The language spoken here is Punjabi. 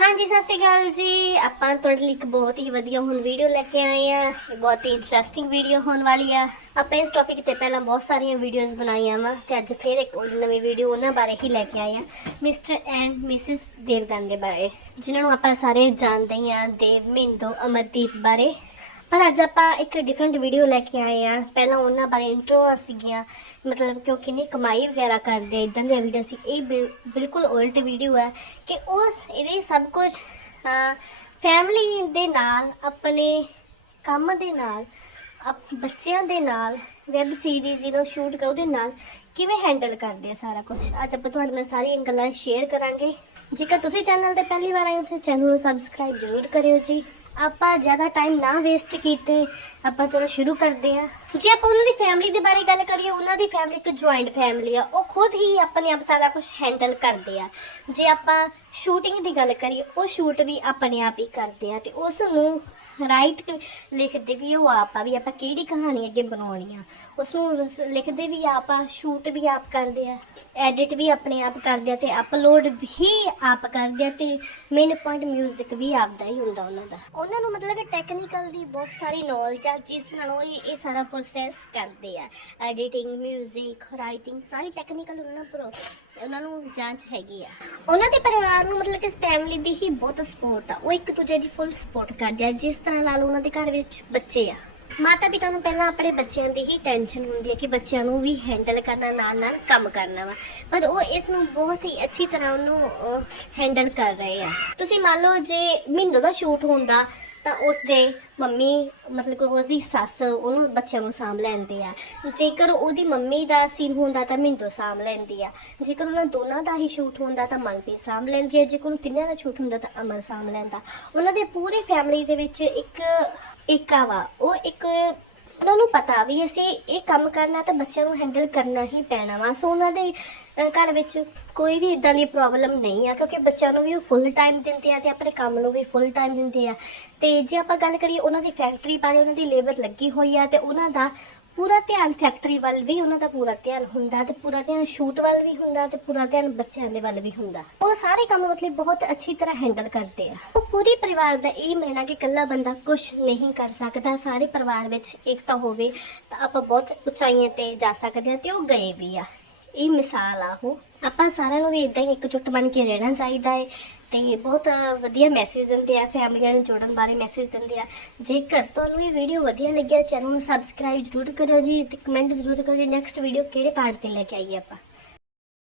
ਹਾਂਜੀ, ਸਤਿ ਸ਼੍ਰੀ ਅਕਾਲ ਜੀ। ਆਪਾਂ ਤੁਹਾਡੇ ਲਈ ਇੱਕ ਬਹੁਤ ਹੀ ਵਧੀਆ ਹੁਣ ਵੀਡੀਓ ਲੈ ਕੇ ਆਏ ਆ। ਇਹ ਬਹੁਤ ਹੀ ਇੰਟਰਸਟਿੰਗ ਵੀਡੀਓ ਹੋਣ ਵਾਲੀ ਆ। ਆਪਾਂ ਇਸ ਟੌਪਿਕ ਤੇ ਪਹਿਲਾਂ ਬਹੁਤ ਸਾਰੀਆਂ ਵੀਡੀਓਜ਼ ਬਣਾਈਆਂ ਵਾ ਤੇ ਅੱਜ ਫਿਰ ਇੱਕ ਨਵੀਂ ਵੀਡੀਓ ਉਹਨਾਂ ਬਾਰੇ ਹੀ ਲੈ ਕੇ ਆਏ ਆ ਮਿਸਟਰ ਐਂਡ ਮਿਸਿਸ ਦੇਵਗਨ ਦੇ ਬਾਰੇ, ਜਿਨ੍ਹਾਂ ਨੂੰ ਆਪਾਂ ਸਾਰੇ ਜਾਣਦੇ ਹੀ ਆ, ਦੇਵ, ਮਿੰਦੋ, ਅਮਰਦੀਪ ਬਾਰੇ। ਪਰ ਅੱਜ ਆਪਾਂ ਇੱਕ ਡਿਫਰੈਂਟ ਵੀਡੀਓ ਲੈ ਕੇ ਆਏ ਆ ਪਹਿਲਾਂ ਉਹਨਾਂ ਬਾਰੇ ਇੰਟਰੋ ਸੀਗੀਆਂ, ਮਤਲਬ ਕਿ ਉਹ ਕਿੰਨੀ ਕਮਾਈ ਵਗੈਰਾ ਕਰਦੇ ਆ ਇਦਾਂ ਦੀਆਂ ਵੀਡੀਓ ਸੀ। ਇਹ ਬਿਲ- ਬਿਲਕੁਲ ਉਲਟ ਵੀਡੀਓ ਹੈ ਕਿ ਉਹ ਇਹਦੇ ਸਭ ਕੁਝ ਫੈਮਿਲੀ ਦੇ ਨਾਲ, ਆਪਣੇ ਕੰਮ ਦੇ ਨਾਲ ਬੱਚਿਆਂ ਦੇ ਨਾਲ ਵੈਬ ਸੀਰੀਜ਼ ਜਿਹਨੂੰ ਸ਼ੂਟ ਕਰ, ਉਹਦੇ ਨਾਲ ਕਿਵੇਂ ਹੈਂਡਲ ਕਰਦੇ ਆ ਸਾਰਾ ਕੁਝ ਅੱਜ ਆਪਾਂ ਤੁਹਾਡੇ ਨਾਲ ਸਾਰੀਆਂ ਗੱਲਾਂ ਸ਼ੇਅਰ ਕਰਾਂਗੇ। ਜੇਕਰ ਤੁਸੀਂ ਚੈਨਲ ਤੇ ਪਹਿਲੀ ਵਾਰ ਆਏ ਹੋ, ਤਾਂ ਚੈਨਲ ਨੂੰ ਸਬਸਕ੍ਰਾਈਬ ਜ਼ਰੂਰ ਕਰਿਓ ਜੀ। ਆਪਾਂ ਜ਼ਿਆਦਾ ਟਾਈਮ ਨਾ ਵੇਸਟ ਕੀਤੇ, ਆਪਾਂ ਚਲੋ ਸ਼ੁਰੂ ਕਰਦੇ ਹਾਂ। ਜੇ ਆਪਾਂ ਉਹਨਾਂ ਦੀ ਫੈਮਿਲੀ ਦੇ ਬਾਰੇ ਗੱਲ ਕਰੀਏ, ਉਹਨਾਂ ਦੀ ਫੈਮਿਲੀ ਇੱਕ ਜੁਆਇੰਟ ਫੈਮਿਲੀ ਆ। ਉਹ ਖੁਦ ਹੀ ਆਪਣੇ ਆਪ ਸਾਰਾ ਕੁਝ ਹੈਂਡਲ ਕਰਦੇ ਆ। ਜੇ ਆਪਾਂ ਸ਼ੂਟਿੰਗ ਦੀ ਗੱਲ ਕਰੀਏ, ਉਹ ਸ਼ੂਟ ਵੀ ਆਪਣੇ ਆਪ ਹੀ ਕਰਦੇ ਆ ਤੇ ਉਸ ਨੂੰ ਰਾਈਟ ਲਿਖਦੇ ਵੀ ਉਹ ਆਪ ਆ ਵੀ ਆਪਾਂ ਕਿਹੜੀ ਕਹਾਣੀ ਅੱਗੇ ਬਣਾਉਣੀ ਆ ਉਸ ਨੂੰ ਰ- ਲਿਖਦੇ ਵੀ ਆਪ ਆ ਸ਼ੂਟ ਵੀ ਆਪ ਕਰਦੇ ਆ ਐਡਿਟ ਵੀ ਆਪਣੇ ਆਪ ਕਰਦੇ ਆ ਤੇ ਅਪਲੋਡ ਵੀ ਆਪ ਕਰਦੇ ਆ ਤੇ ਮੇਨ ਪੁਆਇੰਟ 뮤직 ਵੀ ਆਪ ਦਾ ਹੀ ਹੁੰਦਾ ਉਹਨਾਂ ਦਾ ਉਹਨਾਂ ਨੂੰ ਮਤਲਬ ਕਿ ਟੈਕਨੀਕਲ ਦੀ ਬਹੁਤ ਸਾਰੀ ਨੌਲੇਜ ਆ ਜਿਸ ਨਾਲ ਉਹ ਇਹ ਇਹ ਸਾਰਾ ਪ੍ਰੋਸੈਸ ਕਰਦੇ ਆ ਐਡੀਟਿੰਗ 뮤직 ਰਾਈਟਿੰਗ ਸਾਰੀ ਟੈਕਨੀਕਲ ਉਹਨਾਂ ਪਰ ਉਹਨਾਂ ਨੂੰ ਜਾਂਚ ਹੈਗੀ ਆ। ਉਹਨਾਂ ਦੇ ਪਰਿਵਾਰ ਨੂੰ ਮਤਲਬ ਕਿ ਇਸ ਫੈਮਿਲੀ ਦੀ ਹੀ ਬਹੁਤ ਸਪੋਰਟ ਆ। ਉਹ ਇੱਕ ਦੂਜੇ ਦੀ ਫੁੱਲ ਸਪੋਰਟ ਕਰਦੇ ਆ। ਜਿਸ ਤਰ੍ਹਾਂ ਨਾਲ ਉਹਨਾਂ ਦੇ ਘਰ ਵਿੱਚ ਬੱਚੇ ਆ। ਮਾਤਾ ਪਿਤਾ ਨੂੰ ਪਹਿਲਾਂ ਆਪਣੇ ਬੱਚਿਆਂ ਦੀ ਹੀ ਟੈਨਸ਼ਨ ਹੁੰਦੀ ਹੈ ਕਿ ਬੱਚਿਆਂ ਨੂੰ ਵੀ ਹੈਂਡਲ ਕਰਨਾ, ਨਾਲ ਨਾਲ ਕੰਮ ਕਰਨਾ ਵਾ। ਪਰ ਉਹ ਇਸ ਨੂੰ ਬਹੁਤ ਹੀ ਅੱਛੀ ਤਰ੍ਹਾਂ ਉਹਨੂੰ ਹੈਂਡਲ ਕਰ ਰਹੇ ਆ। ਤੁਸੀਂ ਮੰਨ ਲਓ ਜੇ ਮਹੀਨੋਂ ਦਾ ਸ਼ੂਟ ਹੁੰਦਾ ਤਾਂ ਉਸ ਦੇ ਮੰਮੀ, ਮਤਲਬ ਕਿ ਉਸ ਦੀ ਸੱਸ, ਉਹਨੂੰ ਬੱਚਿਆਂ ਨੂੰ ਸਾਂਭ ਲੈਂਦੀ ਆ। ਜੇਕਰ ਉਹਦੀ ਮੰਮੀ ਦਾ ਸੀਨ ਹੁੰਦਾ ਤਾਂ ਮਿੰਦੋ ਸਾਂਭ ਲੈਂਦੀ ਆ। ਜੇਕਰ ਉਹਨਾਂ ਦੋਨਾਂ ਦਾ ਹੀ ਸ਼ੂਟ ਹੁੰਦਾ ਤਾਂ ਮਨਪ੍ਰੀਤ ਸਾਂਭ ਲੈਂਦੀ ਆ। ਜੇਕਰ ਉਹਨਾਂ ਤਿੰਨਾਂ ਦਾ ਸ਼ੂਟ ਹੁੰਦਾ ਤਾਂ ਅਮਨ ਸਾਂਭ ਲੈਂਦਾ। ਉਹਨਾਂ ਦੇ ਪੂਰੇ ਫੈਮਿਲੀ ਦੇ ਵਿੱਚ ਇੱਕ ਏਕਾ ਵਾ। ਉਹ ਇੱਕ ਉਹਨਾਂ ਨੂੰ ਪਤਾ ਵੀ ਅਸੀਂ ਇਹ ਕੰਮ ਕਰਨਾ ਤਾਂ ਬੱਚਿਆਂ ਨੂੰ ਹੈਂਡਲ ਕਰਨਾ ਹੀ ਪੈਣਾ ਵਾ। ਸੋ ਉਹਨਾਂ ਦੇ ਘਰ ਵਿੱਚ ਕੋਈ ਵੀ ਇਦਾਂ ਦੀ ਪ੍ਰੋਬਲਮ ਨਹੀਂ ਆ, ਕਿਉਂਕਿ ਬੱਚਿਆਂ ਨੂੰ ਵੀ ਉਹ ਫੁੱਲ ਟਾਈਮ ਦਿੰਦੇ ਆ ਤੇ ਆਪਣੇ ਕੰਮ ਨੂੰ ਵੀ ਫੁੱਲ ਟਾਈਮ ਦਿੰਦੇ ਆ। ਤੇ ਜੇ ਆਪਾਂ ਗੱਲ ਕਰੀਏ ਉਹਨਾਂ ਦੀ ਫੈਕਟਰੀ ਬਾਰੇ, ਉਹਨਾਂ ਦੀ ਲੇਬਰ ਲੱਗੀ ਹੋਈ ਆ ਤੇ ਉਹਨਾਂ ਦਾ ਪੂਰਾ ਧਿਆਨ ਫੈਕਟਰੀ ਵੱਲ ਵੀ ਉਹਨਾਂ ਦਾ ਪੂਰਾ ਧਿਆਨ ਹੁੰਦਾ ਤੇ ਪੂਰਾ ਧਿਆਨ ਸ਼ੂਟ ਵੱਲ ਵੀ ਹੁੰਦਾ ਤੇ ਪੂਰਾ ਧਿਆਨ ਬੱਚਿਆਂ ਦੇ ਵੱਲ ਵੀ ਹੁੰਦਾ। ਉਹ ਸਾਰੇ ਕੰਮ ਮਤਲਬ ਬਹੁਤ ਅੱਛੀ ਤਰ੍ਹਾਂ ਹੈਂਡਲ ਕਰਦੇ ਆ। ਉਹ ਪੂਰੀ ਪਰਿਵਾਰ ਦਾ ਇਹ ਮੰਨਣਾ ਕਿ ਇਕੱਲਾ ਬੰਦਾ ਕੁਝ ਨਹੀਂ ਕਰ ਸਕਦਾ, ਸਾਰੇ ਪਰਿਵਾਰ ਵਿੱਚ ਏਕਤਾ ਹੋਵੇ ਤਾਂ ਆਪਾਂ ਬਹੁਤ ਉਚਾਈਆਂ ਤੇ ਜਾ ਸਕਦੇ ਹਾਂ ਤੇ ਉਹ ਗਏ ਵੀ ਆ। ਇਹ ਮਿਸਾਲ ਆ ਉਹ। ਆਪਾਂ ਸਾਰਿਆਂ ਨੂੰ ਵੀ ਇਦਾਂ ਹੀ ਇੱਕਜੁੱਟ ਬਣ ਕੇ ਰਹਿਣਾ ਚਾਹੀਦਾ ਹੈ ਤੇ ਬਹੁਤ ਵਧੀਆ ਮੈਸੇਜ ਦਿੰਦੇ ਆ, ਫੈਮਲੀਆਂ ਨੂੰ ਜੋੜਨ ਬਾਰੇ ਮੈਸੇਜ ਦਿੰਦੇ ਆ। ਜੇਕਰ ਤੁਹਾਨੂੰ ਇਹ ਵੀਡੀਓ ਵਧੀਆ ਲੱਗਿਆ, ਚੈਨਲ ਨੂੰ ਸਬਸਕ੍ਰਾਈਬ ਜ਼ਰੂਰ ਕਰਿਓ ਜੀ ਤੇ ਕਮੈਂਟ ਜ਼ਰੂਰ ਕਰਿਓ ਜੀ। ਨੈਕਸਟ ਵੀਡੀਓ ਕਿਹੜੇ ਪਾਰਟ ਤੇ ਲੈ ਕੇ ਆਈਏ ਆਪਾਂ?